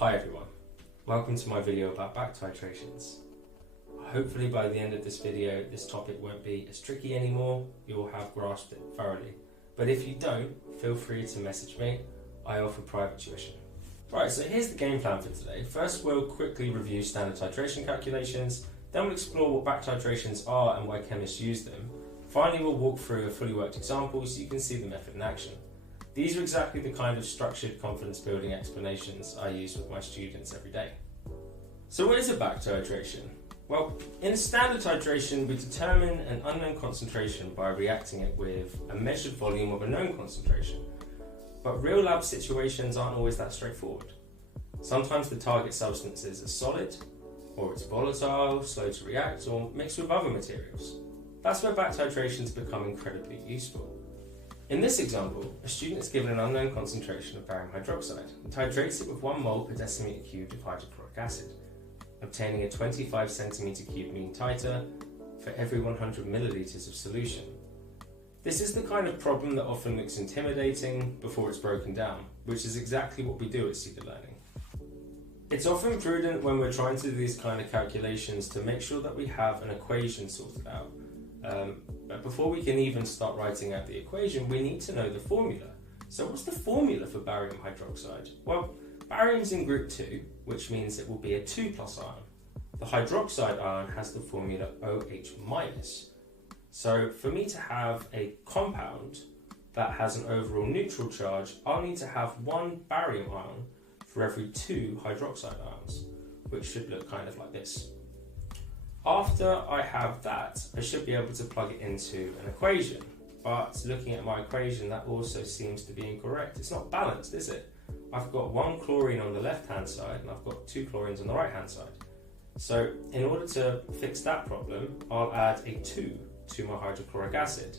Hi everyone, welcome to my video about back titrations. Hopefully by the end of this video this topic won't be as tricky anymore, you'll have grasped it thoroughly. But if you don't, feel free to message me, I offer private tuition. Right, so here's the game plan for today. First we'll quickly review standard titration calculations, then we'll explore what back titrations are and why chemists use them. Finally we'll walk through a fully worked example so you can see the method in action. These are exactly the kind of structured confidence building explanations I use with my students every day. So what is a back titration? Well, in standard titration we determine an unknown concentration by reacting it with a measured volume of a known concentration. But real lab situations aren't always that straightforward. Sometimes the target substance is a solid, or it's volatile, slow to react, or mixed with other materials. That's where back titrations become incredibly useful. In this example, a student is given an unknown concentration of barium hydroxide and titrates it with 1 mole per decimeter cubed of hydrochloric acid, obtaining a 25 centimeter cube mean titer for every 100 milliliters of solution. This is the kind of problem that often looks intimidating before it's broken down, which is exactly what we do at Seeded Learning. It's often prudent when we're trying to do these kind of calculations to make sure that we have an equation sorted out. But before we can even start writing out the equation, we need to know the formula. So what's the formula for barium hydroxide? Well, barium's in group 2, which means it will be a 2+ ion. The hydroxide ion has the formula OH-. So for me to have a compound that has an overall neutral charge, I'll need to have 1 barium ion for every 2 hydroxide ions, which should look kind of like this. After I have that, I should be able to plug it into an equation, but looking at my equation that also seems to be incorrect. It's not balanced, is it? I've got 1 chlorine on the left hand side and I've got 2 chlorines on the right hand side. So in order to fix that problem, I'll add a 2 to my hydrochloric acid.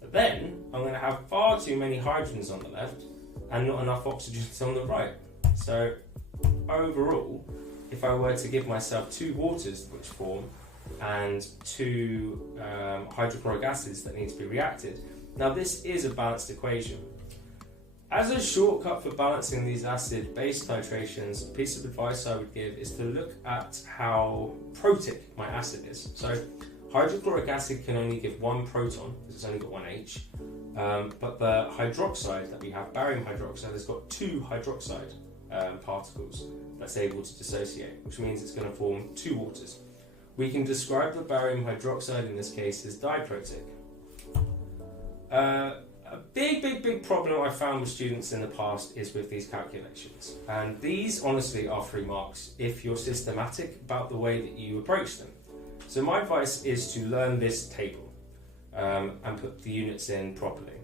But then I'm going to have far too many hydrogens on the left and not enough oxygens on the right. So overall, if I were to give myself 2 waters which form and 2 hydrochloric acids that need to be reacted, now this is a balanced equation. As a shortcut for balancing these acid-base titrations, a piece of advice I would give is to look at how protic my acid is. So hydrochloric acid can only give 1 proton because it's only got 1 H, but the hydroxide that we have, barium hydroxide, has got 2 hydroxide particles that's able to dissociate, which means it's going to form 2 waters. We can describe the barium hydroxide in this case as diprotic. A big problem I've found with students in the past is with these calculations, and these honestly are 3 marks if you're systematic about the way that you approach them. So my advice is to learn this table and put the units in properly.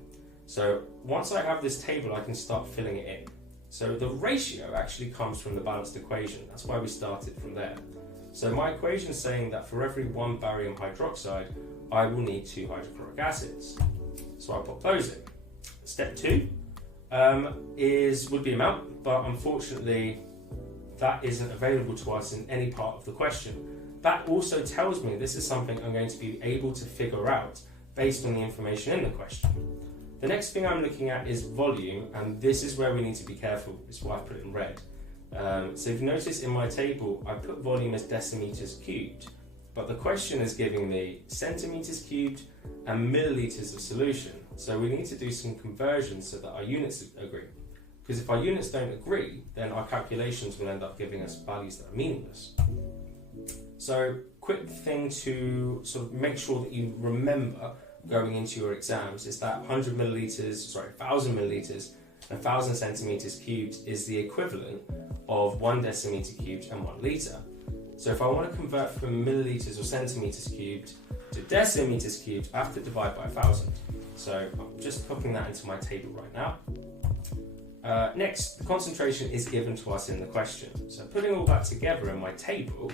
So once I have this table I can start filling it in. So the ratio actually comes from the balanced equation, that's why we started from there. So my equation is saying that for every 1 barium hydroxide, I will need 2 hydrochloric acids. So I pop those in. Step 2 would be amount, but unfortunately that isn't available to us in any part of the question. That also tells me this is something I'm going to be able to figure out based on the information in the question. The next thing I'm looking at is volume, and this is where we need to be careful. It's why I put it in red. So if you notice in my table, I put volume as decimeters cubed, but the question is giving me centimeters cubed and milliliters of solution. So we need to do some conversions so that our units agree. Because if our units don't agree, then our calculations will end up giving us values that are meaningless. So quick thing to sort of make sure that you remember going into your exams is that 1,000 milliliters and 1,000 centimeters cubed is the equivalent of 1 decimeter cubed and 1 litre. So if I want to convert from milliliters or centimeters cubed to decimeters cubed, I have to divide by 1,000. So I'm just copying that into my table right now. Next, the concentration is given to us in the question. So putting all that together in my table,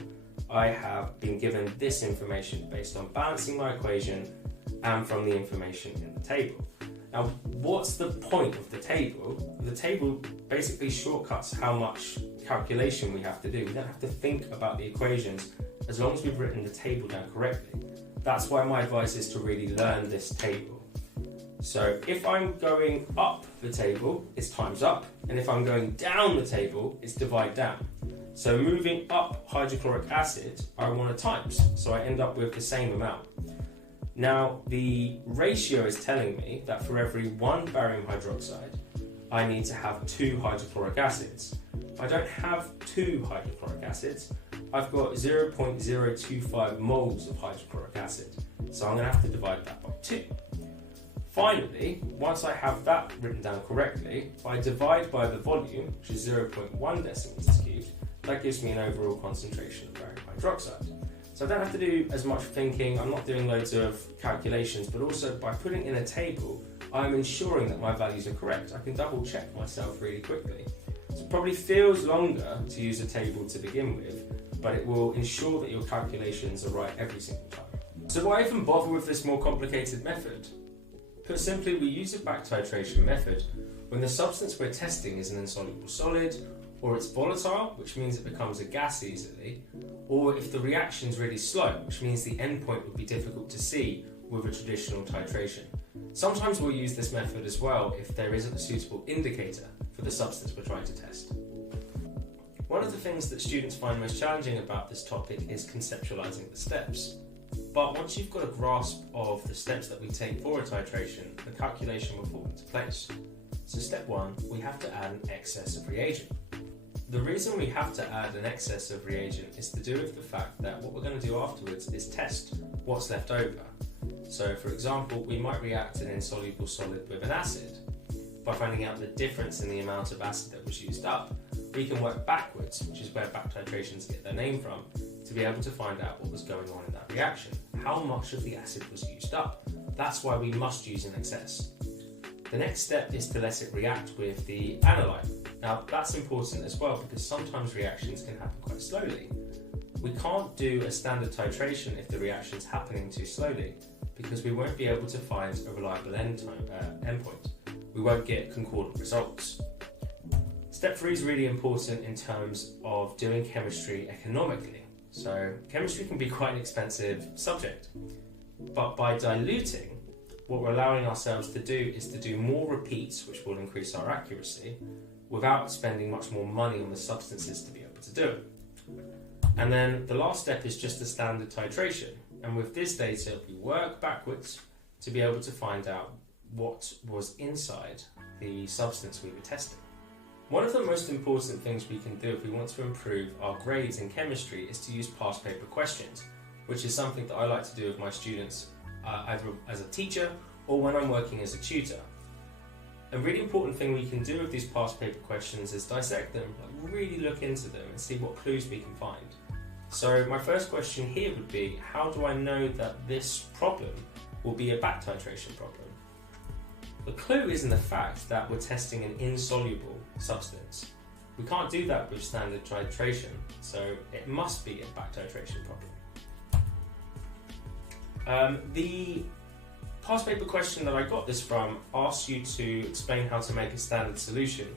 I have been given this information based on balancing my equation and from the information in the table. Now, what's the point of the table? The table basically shortcuts how much calculation we have to do. We don't have to think about the equations as long as we've written the table down correctly. That's why my advice is to really learn this table. So if I'm going up the table, it's times up, and if I'm going down the table, it's divide down. So moving up hydrochloric acid, I want to times, so I end up with the same amount. Now, the ratio is telling me that for every 1 barium hydroxide, I need to have 2 hydrochloric acids. I don't have 2 hydrochloric acids, I've got 0.025 moles of hydrochloric acid, so I'm going to have to divide that by 2. Finally, once I have that written down correctly, I divide by the volume, which is 0.1 decimeters cubed. That gives me an overall concentration of barium hydroxide. So I don't have to do as much thinking, I'm not doing loads of calculations, but also by putting in a table, I'm ensuring that my values are correct. I can double check myself really quickly. So it probably feels longer to use a table to begin with, but it will ensure that your calculations are right every single time. So why even bother with this more complicated method? Put simply, we use a back titration method when the substance we're testing is an insoluble solid, or it's volatile, which means it becomes a gas easily, or if the reaction's really slow, which means the endpoint would be difficult to see with a traditional titration. Sometimes we'll use this method as well if there isn't a suitable indicator for the substance we're trying to test. One of the things that students find most challenging about this topic is conceptualizing the steps. But once you've got a grasp of the steps that we take for a titration, the calculation will fall into place. So step 1, we have to add an excess of reagent. The reason we have to add an excess of reagent is to do with the fact that what we're going to do afterwards is test what's left over. So for example, we might react an insoluble solid with an acid. By finding out the difference in the amount of acid that was used up, we can work backwards, which is where back titrations get their name from, to be able to find out what was going on in that reaction. How much of the acid was used up? That's why we must use an excess. The next step is to let it react with the analyte. Now that's important as well because sometimes reactions can happen quite slowly. We can't do a standard titration if the reaction's happening too slowly because we won't be able to find a reliable endpoint. We won't get concordant results. Step 3 is really important in terms of doing chemistry economically. So chemistry can be quite an expensive subject, but by diluting, what we're allowing ourselves to do is to do more repeats, which will increase our accuracy, without spending much more money on the substances to be able to do it. And then the last step is just a standard titration. And with this data, we work backwards to be able to find out what was inside the substance we were testing. One of the most important things we can do if we want to improve our grades in chemistry is to use past paper questions, which is something that I like to do with my students either as a teacher or when I'm working as a tutor. A really important thing we can do with these past paper questions is dissect them, really look into them and see what clues we can find. So my first question here would be, how do I know that this problem will be a back titration problem? The clue is in the fact that we're testing an insoluble substance. We can't do that with standard titration, so it must be a back titration problem. The past paper question that I got this from asks you to explain how to make a standard solution,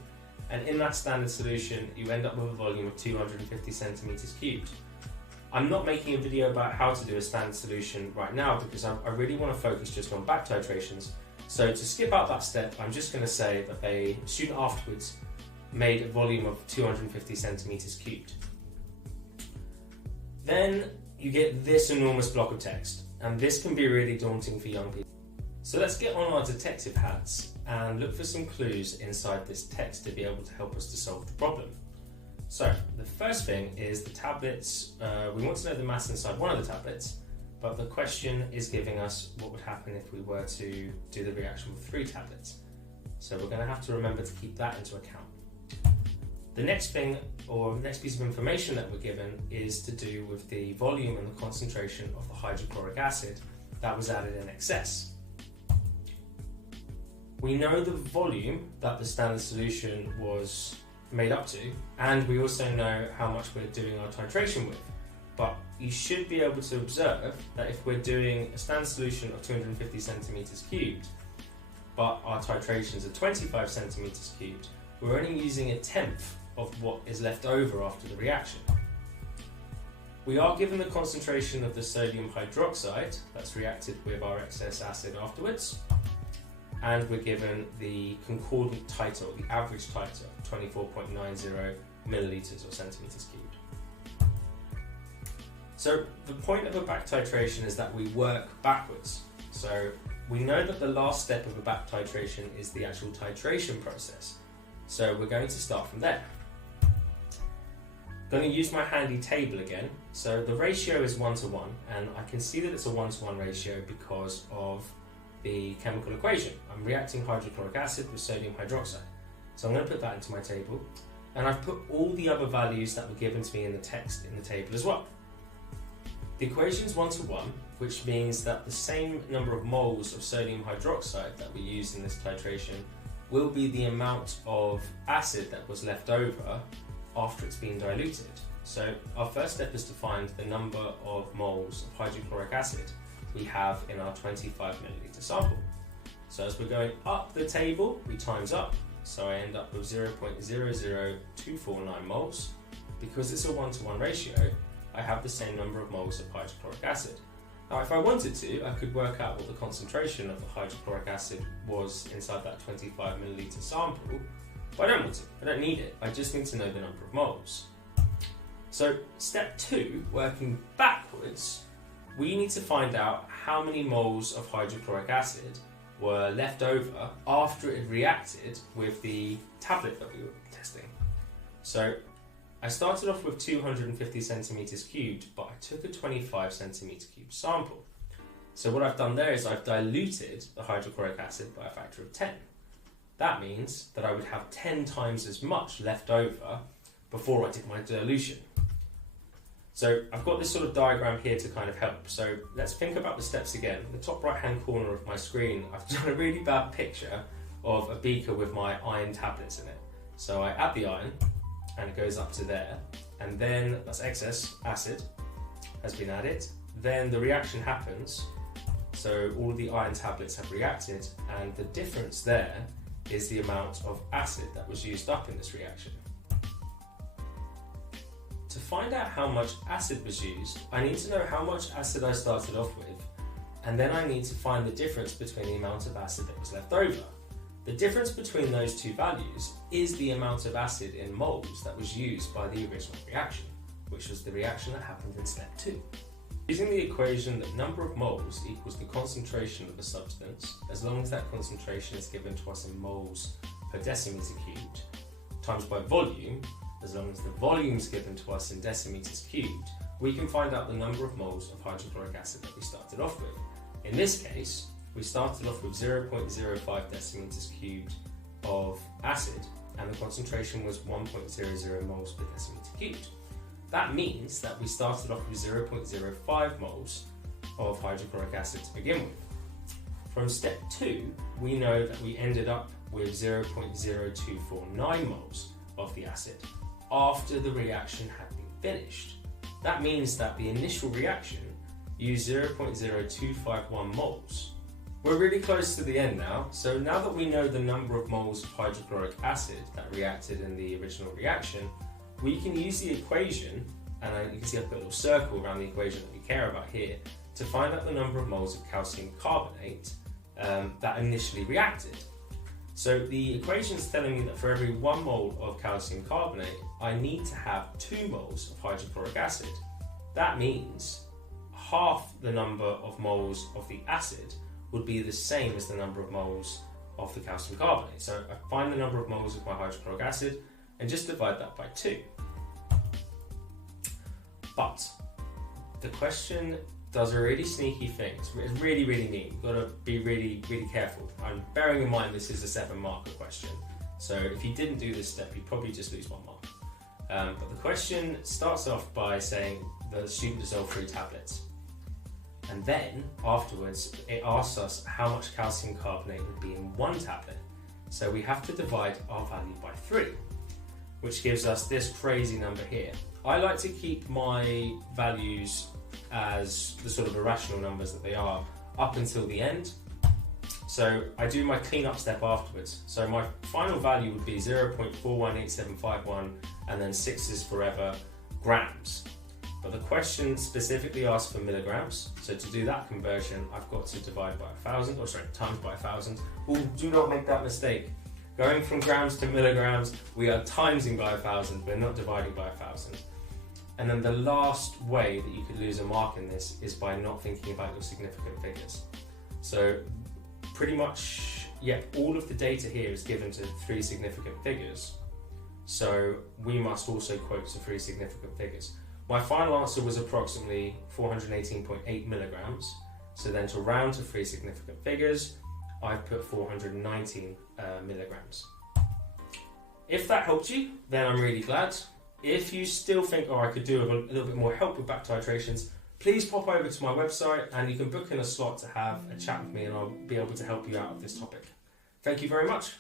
and in that standard solution you end up with a volume of 250 centimeters cubed. I'm not making a video about how to do a standard solution right now because I really want to focus just on back titrations. So to skip out that step, I'm just going to say that a student afterwards made a volume of 250 centimeters cubed. Then you get this enormous block of text, and this can be really daunting for young people. So let's get on our detective hats and look for some clues inside this text to be able to help us to solve the problem. So the first thing is the tablets. We want to know the mass inside one of the tablets, but the question is giving us what would happen if we were to do the reaction with 3 tablets. So we're going to have to remember to keep that into account. The next thing, or the next piece of information that we're given, is to do with the volume and the concentration of the hydrochloric acid that was added in excess. We know the volume that the standard solution was made up to, and we also know how much we're doing our titration with. But you should be able to observe that if we're doing a standard solution of 250 centimeters cubed, but our titrations are 25 centimeters cubed, we're only using 1/10 of what is left over after the reaction. We are given the concentration of the sodium hydroxide that's reacted with our excess acid afterwards. and we're given the concordant titer, the average titer, 24.90 milliliters or centimeters cubed. So the point of a back titration is that we work backwards. So we know that the last step of a back titration is the actual titration process. So we're going to start from there. I'm going to use my handy table again. So the ratio is 1:1, and I can see that it's a 1:1 ratio because of the chemical equation. I'm reacting hydrochloric acid with sodium hydroxide. So I'm going to put that into my table, and I've put all the other values that were given to me in the text in the table as well. The equation is 1:1, which means that the same number of moles of sodium hydroxide that we used in this titration will be the amount of acid that was left over after it's been diluted. So our first step is to find the number of moles of hydrochloric acid we have in our 25 milliliter sample. So as we're going up the table, we times up. So I end up with 0.00249 moles. Because it's a 1:1 ratio, I have the same number of moles of hydrochloric acid. Now, if I wanted to, I could work out what the concentration of the hydrochloric acid was inside that 25 milliliter sample, but I don't want to. I don't need it. I just need to know the number of moles. So step 2, working backwards, we need to find out how many moles of hydrochloric acid were left over after it reacted with the tablet that we were testing. So I started off with 250 centimeters cubed, but I took a 25 centimeter cubed sample. So what I've done there is I've diluted the hydrochloric acid by a factor of 10. That means that I would have 10 times as much left over before I did my dilution. So I've got this sort of diagram here to kind of help. So let's think about the steps again. In the top right hand corner of my screen, I've done a really bad picture of a beaker with my iron tablets in it. So I add the iron, and it goes up to there, and then that's excess acid has been added. Then the reaction happens, so all of the iron tablets have reacted, and the difference there is the amount of acid that was used up in this reaction. To find out how much acid was used, I need to know how much acid I started off with, and then I need to find the difference between the amount of acid that was left over. The difference between those two values is the amount of acid in moles that was used by the original reaction, which was the reaction that happened in step 2. Using the equation that number of moles equals the concentration of a substance, as long as that concentration is given to us in moles per decimeter cubed, times by volume, as long as the volume is given to us in decimeters cubed, we can find out the number of moles of hydrochloric acid that we started off with. In this case, we started off with 0.05 decimeters cubed of acid, and the concentration was 1.00 moles per decimeter cubed. That means that we started off with 0.05 moles of hydrochloric acid to begin with. From step 2, we know that we ended up with 0.0249 moles of the acid after the reaction had been finished. That means that the initial reaction used 0.0251 moles. We're really close to the end now, so now that we know the number of moles of hydrochloric acid that reacted in the original reaction, we can use the equation, and you can see I've put a little circle around the equation that we care about here, to find out the number of moles of calcium carbonate that initially reacted. So the equation is telling me that for every 1 mole of calcium carbonate, I need to have 2 moles of hydrochloric acid. That means half the number of moles of the acid would be the same as the number of moles of the calcium carbonate. So I find the number of moles of my hydrochloric acid and just divide that by 2. But the question does a really sneaky thing. It's really, really neat. You've got to be really, really careful. I'm bearing in mind this is a 7-marker question. So if you didn't do this step, you'd probably just lose 1 mark. But the question starts off by saying the student dissolved 3 tablets. And then afterwards, it asks us how much calcium carbonate would be in 1 tablet. So we have to divide our value by 3, which gives us this crazy number here. I like to keep my values as the sort of irrational numbers that they are up until the end. So I do my cleanup step afterwards. So my final value would be 0.418751 and then 6s forever grams. But the question specifically asked for milligrams, so to do that conversion, I've got to divide by 1,000, or sorry, times by 1,000. Oh, do not make that mistake. Going from grams to milligrams, we are timesing by 1,000, we're not dividing by 1,000. And then the last way that you could lose a mark in this is by not thinking about your significant figures. So pretty much, yeah, all of the data here is given to 3 significant figures. So we must also quote to 3 significant figures. My final answer was approximately 418.8 milligrams. So then to round to 3 significant figures, I've put 419 milligrams. If that helped you, then I'm really glad. If you still think, oh, I could do a little bit more help with back titrations, please pop over to my website and you can book in a slot to have a chat with me and I'll be able to help you out with this topic. Thank you very much.